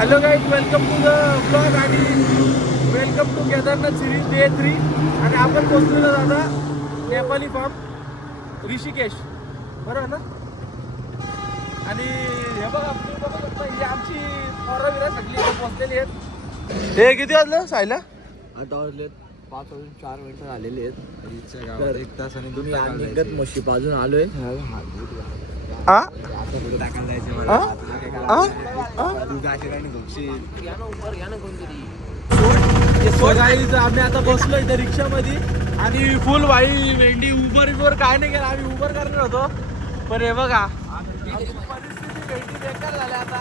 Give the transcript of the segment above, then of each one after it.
Hello guys, welcome to the blog आणि welcome to Kedarnath series day 3. आणि आपण पोहोचलेलो दादा नेपाली फार्म ऋषिकेश, बरोबर ना. आणि हे बघा, तुम्ही बघू शकता ही आमची पोरं विरा सगळी पोहोचलेली आहेत. हे किती वाजलं सायला? आता वाजलेत 5 वाजून 4 मिनिटं झालेली आहेत. गावात 1 तास आणि तुम्ही निघत म्हशी पाजून आलोय. हा पुढे टाकायला जायचे हा? हा? So guys, आम्ही आता बसलो इथे रिक्षामध्ये आणि फुल भाई वेंडी उबर काय नाही केलं, आम्ही उबर करणार होतो. पण हे बघा आमची परिस्थिती भेंडी बेकार झाली आता.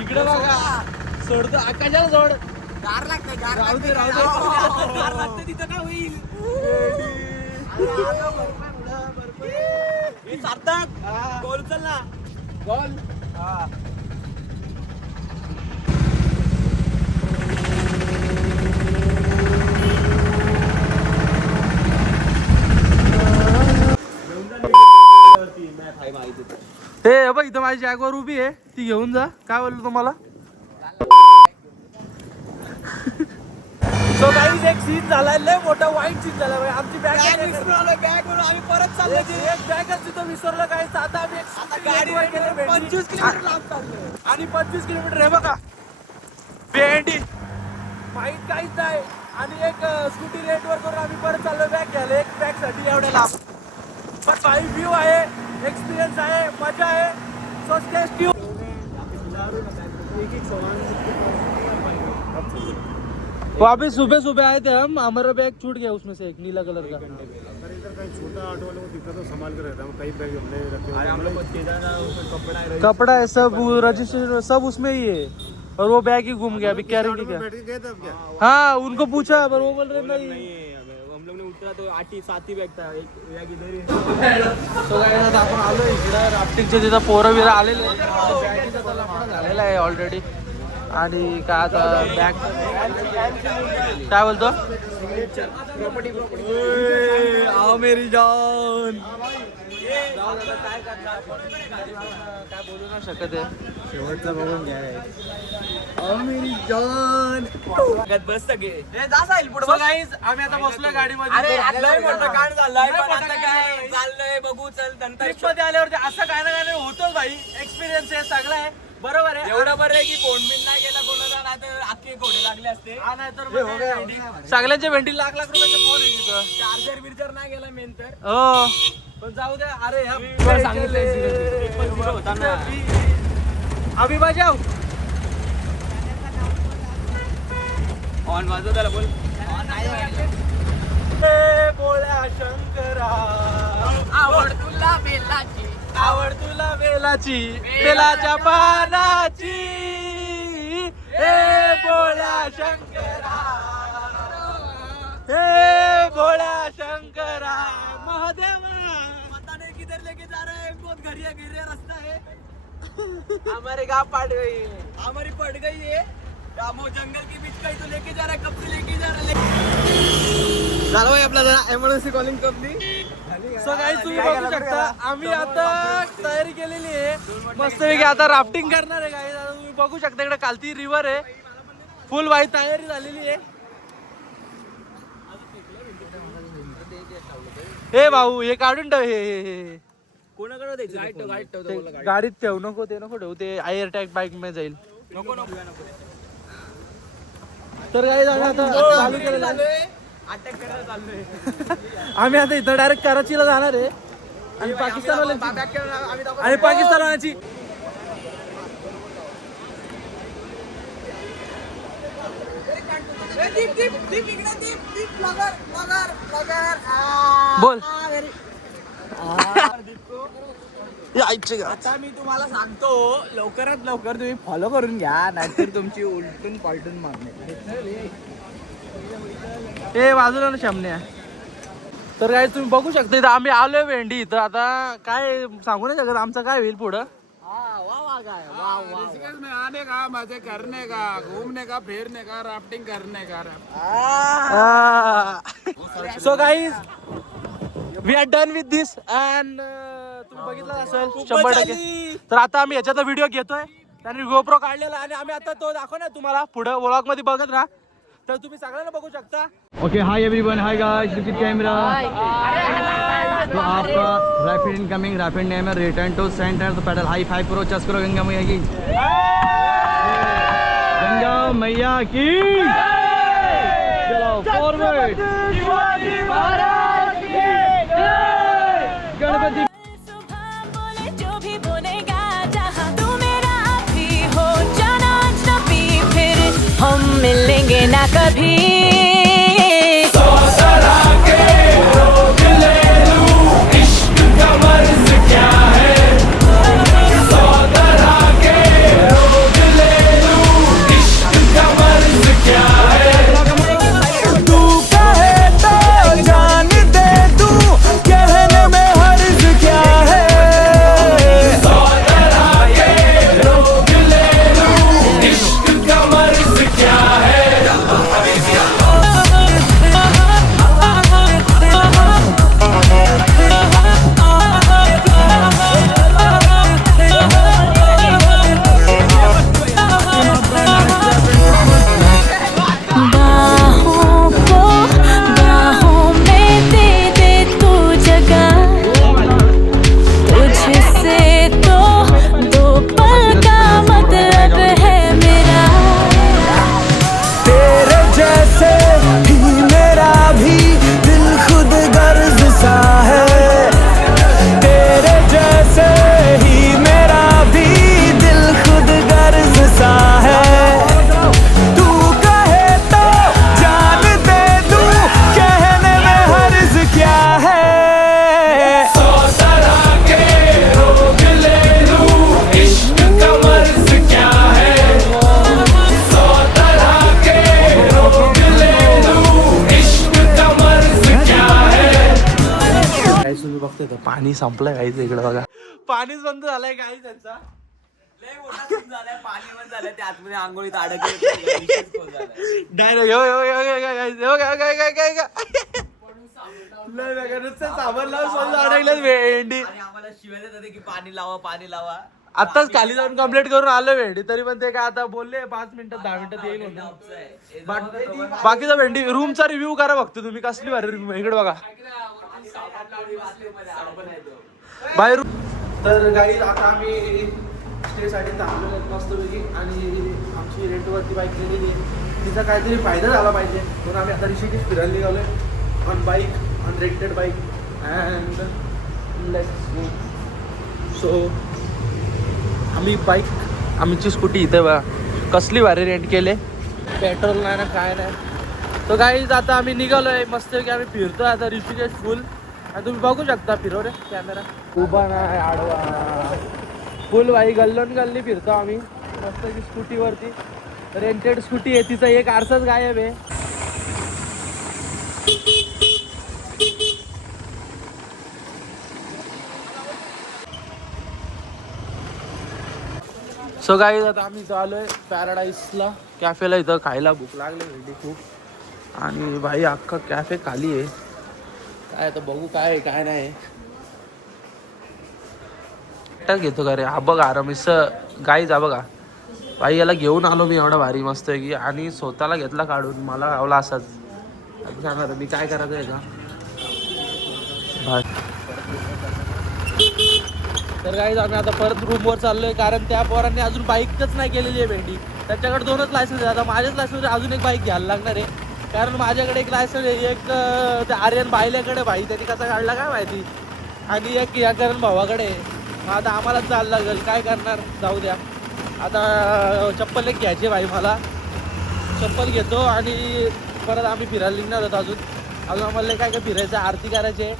इकडे बघा, सोडतो आकाशाला सोड, गार लागते राहू दे राहू गार लागते तिथं काय होईल. सार्थक गोल चल ना गोल. हे बघ इथं माझी जॅगवर उभी आहे, ती घेऊन जा. काय बोललो तुम्हाला? सो गाईज, एक सीन झालाय लय मोठा, वाईट सीन झाला. आमची बॅग आम्ही परत चाललो. एक बॅगच तिथं विसरलं काय. आता आम्ही गाडी 25 किलोमीटर लांब चाललोय. आणि 25 किलोमीटर हे बघा भेंडी माहीत काहीच नाही. आणि एक स्कूटी रेंटवर करून आम्ही परत चाललो बॅग घ्यायला, एक बॅग साठी एवढ्या लांब. पण भाई व्ह्यू आहे, एक्सपिरियंस आहे, मजा आहे. So stay tune. तो अभी सुबह सुबह आए थे हम, हमारा बैग छूट गया उसमें से एक नीला कलर का. छोटा ऑटो वाले को दिक्कत हो, संभाल कर रहता है. कई बैग हमने रखे हुए हैं. हम लोग कपड़ा है सब, रजिस्टर सब उसमें ही है. और वो बैग ही घूम गया अभी, क्या रहेगी क्या. बैठ के गए थे अब क्या? हाँ उनको पूछा पर वो बोल रहे नहीं. हम लोग ने उतरा तो 8-7 ही बैग था. एक बैग इधर ही. सो काय आता आपण आलो इकडं राफ्टिंगच्या तिथं पोरं बिरं आलेले आहेत. बॅगीचा तर लफडा झालेला आहे ऑलरेडी. आणि काय आता बॅग काय बोलतो, आओ मेरी जान. काय बोलू नाही शकत आहे. शेवटचं बघून घ्या. मेरी जान बस सगळे So guys, आम्ही आता बसलोय गाडीमध्ये. लय मोठं कांड झालंय. पण आता काय चाललंय बघू चल. ट्रिप मध्ये आल्यावरती असं काय ना काय नाही होतोच भाई. एक्सपिरियन्स आहे, सगळं आहे, बरोबर आहे. एवढं बरं आहे की फोन बिन नाही गेला कोणाला, नाही तर अख्खे घोडे लागले असते. हा, नाही तर सगळ्यांच्या भेंडी लाख लाख रुपयाचे फोन आहे तिथं. चार्जर बिर्जर नाही गेला मेन तर. हो पण जाऊ द्या. अरे अभि बजाव ऑन वाजव त्याला बोल. बोळ्या शंकरा, आवड तुला बेलाची, आवड तुला बेलाची, बेलाच्या पानाची. हे बोळ्या शंकरा, हे बोळ्या शंकरा महादेवा. पता नहीं किधर लेके जा रहे हैं. बहुत घरिया घिरिया रास्ता है. हमारे गाँव पड़ गई है. हमारी पड़ गई है. वो जंगल के बीच का ही तो लेके जा रहा है. कब से लेके जा रहा है. झालं भाई आपला जरा emergency calling company. So guys, तुम्ही बघू शकता आम्ही आता तयारी केलेली आहे मस्तपैकी. आता राफ्टिंग करणार आहे गाईज. आता तुम्ही बघू शकता इकडे कालती रिव्हर आहे, फुल वाई तयारी झालेली आहे. हे भाऊ हे काढून ठेव. हे कोणाकडे द्यायचं. ते गाडीत ठेव, नको ते नको ठेवू, ते एअर टॅग बाईक मध्ये जाईल. नको तर गाईज आम्ही आता चालू केलेलं आहे. अटॅक करायला चाललोय. आम्ही आता इथं डायरेक्ट कराचीला जाणार आहे. आणि पाकिस्तानवाल्यांची आणि पाकिस्तानवाल्यांची बोल. आता मी तुम्हाला सांगतो, लवकरात लवकर तुम्ही फॉलो करून घ्या, नाहीतर तुमची उलटून पलटून मारणे. हे बाजूला ना शमण्या. तर काय तुम्ही बघू शकता इथं आम्ही आलोय भेंडी इथं. आता काय सांगू नाही शकत आमचं काय होईल पुढं. में आने का, मजे करने का, घूमने का, फिरने का, राफ्टिंग करने का. So guys, we are done with this. And तुम्ही बघितलं असेल 100%. तर आता आम्ही याच्याचा व्हिडिओ घेतोय त्यांनी गोप्रो काढलेला आणि आम्ही आता तो दाखवणार तुम्हाला पुढे व्लॉग मध्ये बघत राहा तर तुम्ही सगळ्यांना बघू शकता. Okay hi everyone, hi guys, look at camera. तो आपका रैपिड इनकमिंग, रैपिड नेम है रिटर्न टू सेंटर. तो पैडल हाई फाइव करो, चस करो गंगा मैया की. गंगा मैया की. चलो फॉरवर्ड. गणपति जो भी बोलेगा जहाँ तू मेरा भी हो जाना नबी फिर हम मिलेंगे ना कभी. पाणी संपलंय काहीच इकडे बघा. पाणीच बंद झालंय काही त्यांचा. लय मोठा सीन झालाय, पाणी पण झालंय, ते आतमध्ये आंघोळीत अडकले. डायरेक्ट नुसतं साबण लावून समजा अडकलं भेंडी. आणि आम्हाला शिवाय देत होते की पाणी लावा, पाणी लावा. आताच खाली जाऊन कंप्लीट करून आलो भेंडी, तरी पण ते काय आता बोलले 5 मिनिटात 10 मिनिटात येईल म्हणून. बाकीचा भेंडी रूमचा रिव्ह्यू करा फक्त तुम्ही, कसली भारी रूम इकडे बघा बाहेर. तर गाईज आता आम्ही स्टे साठी थांबलेलो आहेत मस्तपैकी आणि आमची रेंटवरती बाईक गेलेली आहे, तिचा काहीतरी फायदा झाला पाहिजे म्हणून आम्ही आता ऋषिकेश फिरायला निघालोय on bike, on rented bike and let's go. So आम्ही बाईक, आमची स्कूटी इथे बघा कसली भारी रेंट केले, पेट्रोल नाही ना काय नाही. तो गाईज आता आम्ही निघालोय मस्तपैकी, आम्ही फिरतोय आता ऋषिकेश फुल. आणि तुम्ही बघू शकता, फिरव रे कॅमेरा, उभा नाही आडवा फुल बाई, गल्लोन गल्ली फिरतो आम्ही मस्त की स्कूटीवरती. रेंटेड स्कूटी आहे, तिचा एक आरसाच गायब आहे. सो गाईज आता आम्ही आलोय पॅराडाईसला कॅफेला. इथं खायला भूक लागली भेंडी खूप, आणि भाई अख्खा कॅफे खाली आहे. काय आता बघू काय आहे काय नाही. घेतो का रे, हा बघा आरामिस गाईज, हा बघा भाई, याला घेऊन आलो मी एवढा भारी मस्त की, आणि स्वतःला घेतला काढून, मला आवला असाच. सांगा मी काय करायचं आहे का. तर गाईज आम्ही आता परत रूमवर चाललोय, कारण त्या पोरांनी अजून बाईकच नाही केलेली आहे भेंडी. त्याच्याकडे 2च लायसन्स आहे. आता माझ्याच लायसन्स अजून एक बाईक घ्यायला लागणार आहे, कारण माझ्याकडे एक लायसन्स आहे, एक त्या आर्यन बायल्याकडे भाई त्यांनी कसा काढला काय माहिती, आणि एक या करण भावाकडे. मग आता आम्हालाच जायला लागेल, काय करणार, जाऊ द्या. आता चप्पल एक घ्यायची भाई, मला चप्पल घेतो आणि परत आम्ही फिरायला निघणार होतो. अजून आम्हाला काय काय फिरायचं, आरती करायची,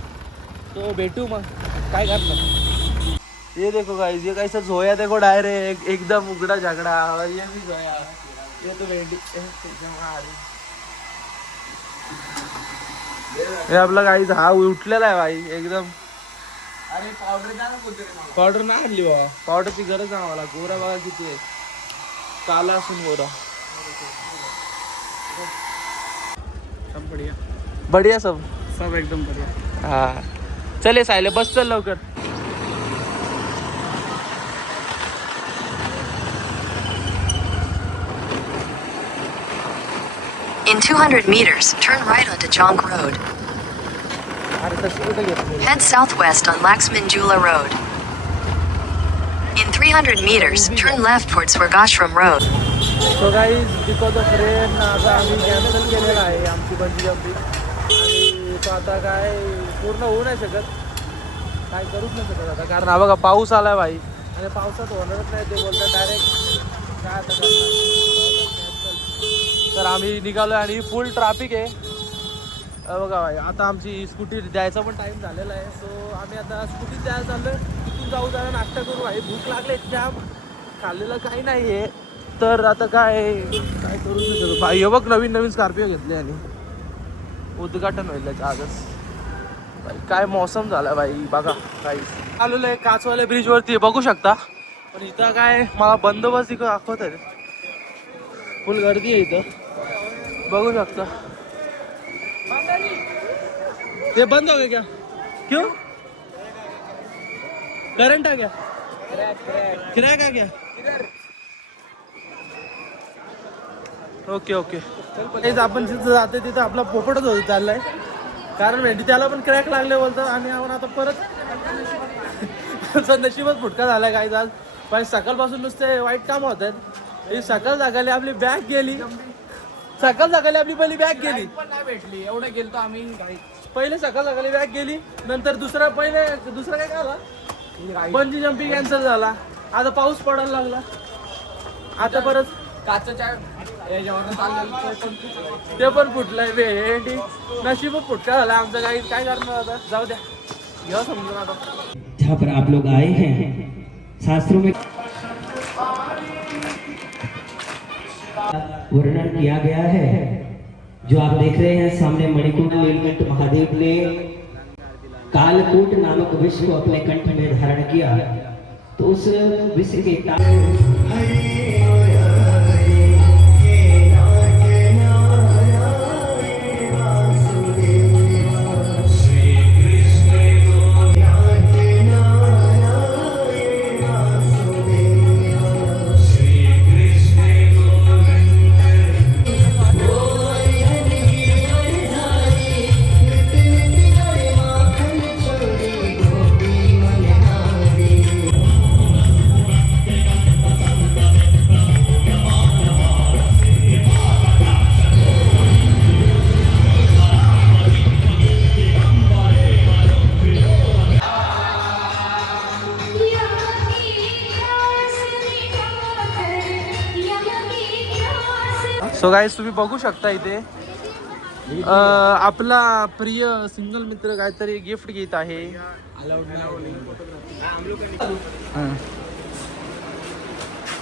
तो भेटू मग काय करणार. ये देखो गाइस, ये कैसा झोया देखो डायरेक्ट एकदम उघडा झगड़ा. ये भी झोया, ये तो भेंडी. हे आपला गाईज हा उठलेला आहे भाई एकदम. अरे पावडर द्या ना कोणतरी मला. पावडर नाही आणली बाबा, पावडरची गरज आहे मला. गोरा बघा किती आहे, काला असून गोरा. सब बढ़िया, बढ़िया सब सब एकदम बढ़िया. हा चले सायले, बस चल लवकर. In 200 meters, turn right onto Jonk Road. अरे तशी कुठे घेतली? Head southwest on Laxmanjula Road. In 300 meters, turn left towards Swargashram Road. So guys because of rain आता आम्ही कॅन्सल केलेला आहे आमची बंजी जंपिंग आणि तो आता काय पूर्ण होऊ नाही शकत, काय करूच नाही शकत आता, कारण हा बघा पाऊस आलाय भाई आणि पावसात होणारच नाही ते बोलतात डायरेक्ट काय आता करणार. तर आम्ही निघालो आणि फुल ट्रॅफिक आहे बघा भाई. आता आमची स्कूटी द्यायचा पण टाईम झालेला आहे, सो आम्ही आता स्कूटीत द्यायला चाललो आहे. तिथून जाऊ जरा नाश्ता करू भाई, भूक लागले जाम, खाल्लेलं काही नाही आहे. तर आता काय करू शकतो भाई. हे बघ नवीन नवीन स्कॉर्पिओ घेतली आणि उद्घाटन होईल त्याचं आजच भाई. काय मौसम झाला भाई बघा. काही आलेलं आहे काचवाल्या ब्रिजवरती बघू शकता, पण इथं काय मला बंदोबस्त इकडं दाखवत आहे, फुल गर्दी आहे इथं बघू शकता. ते बंद हो गए क्या? क्यों? करंट आ गया? क्रैक आ गया? Okay okay. आपण जिथं जाते तिथं आपला पोपटच होत चाललाय, कारण भेंडी त्याला पण क्रॅक लागले बोलतात आणि आपण आता परत नशीबच फुटका झालाय काय आज पण सकाळपासून नुसते वाईट काम होत आहेत. ही सकाळ जागाली आपली बॅग गेली, सकाळ जागाली आपली पहिली बॅग गेली, पण नाही भेटली. एवढं गेलतो आम्ही पहिले सकाळ जागाली बॅग गेली, नंतर दुसरा काय झाला बंजी जंपिंग कॅन्सल झाला, आता पाऊस पडायला लागला, आता परत काचच्या याच्यावर चाललेलं ते पण फुटलंय भेंडी. नशीब फुटका झाला आमचं, काही काय करणार आता, जाऊ द्या घ्या समजून. आता जहाँ पर आप लोग आए हैं, शास्त्रों में वर्णन किया गया है. जो आप देख रहे हैं सामने मणिकूट नीलकंठ महादेव ने कालकूट नामक विष को अपने कंठ में धारण किया, तो उस विष के सो गाईज तुम्ही बघू शकता इथे आपला प्रिय सिंगल मित्र काहीतरी गिफ्ट घेत आहे.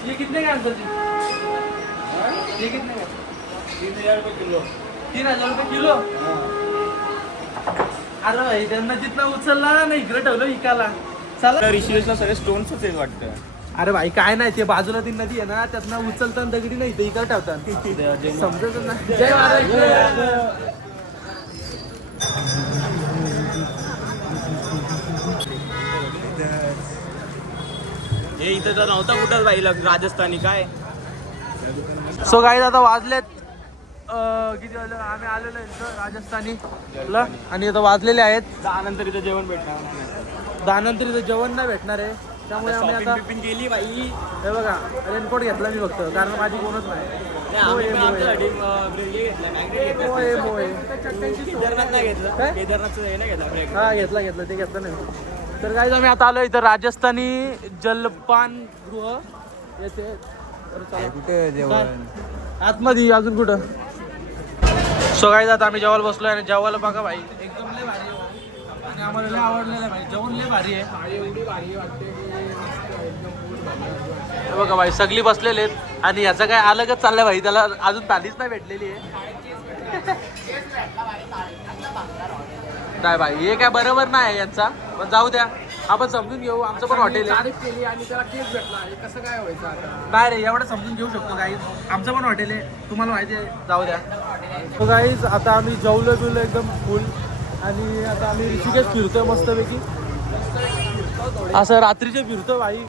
ये कितने का अंकल जी? ये कितने का? 3000 रुपये किलो. 3000 रुपये किलो? अरे भाई त्यांना जितना उचलला ना इकडे ठेवलं विकायला. चला ऋषिकेशला सगळे स्टोन्सच आहेत वाटतं. अरे भाई काय नाही ते बाजूला ती नदी आहे ना त्यातनं उचलताना दगडी नाही ते इकडे ठेवतात समजत ना. जय महाराष्ट्र. हे इथं तर नव्हता कुठंच बाई राजस्थानी काय. सो गाईज आता वाजलेत किती वाजले आम्ही आलेलो इथं राजस्थानी आणि आता वाजलेले आहेत 10 नंतर इथं जेवण भेटणार. 10 नंतर इथं जेवण नाही भेटणार आहे, त्यामुळे आम्ही आता शॉपिंग केली बाई. हे बघा रेनकोट घेतला मी फक्त कारण माझी कोणच नाही. केदारनाथ नाही घेतलं, काय? केदारनाथचं हे नाही घेतलं ब्रेक. हा घेतला ते घेतलं नाही. तर गाईज आम्ही आता आलो इथं राजस्थानी जलपान गृह येथे. तर चला. कुठे जेवण? आतमध्ये अजून कुठं. सो गाईज आता आम्ही जेवायला बसलोय आणि जेवायला बघा भाई एकदम लय भारी आहे आणि आम्हाला लय आवडलेलं आहे भाई, जेवण लय भारी आहे. एवढी भारी वाटते हे बघा भाई सगळी बसलेले आहेत आणि याचं काय अलगच चाललंय भाई, त्याला अजून तालीच नाही भेटलेली आहे. नाही भाई हे काय बरोबर नाही यांचा, पण जाऊ द्या आपण समजून घेऊ. आमचं पण हॉटेल आहे. तारीफ केली आणि त्याला केस भेटला, हे कसं काय व्हायचं आता? नाही रे एवढं समजून घेऊ शकतो गाईज, आमचं पण हॉटेल आहे तुम्हाला माहिती आहे, जाऊ द्या. तो गाईज आता आम्ही जेवलो एकदम फुल आणि आता आम्ही ऋषिकेश फिरतोय मस्तपैकी. असं रात्रीचे फिरतो भाई.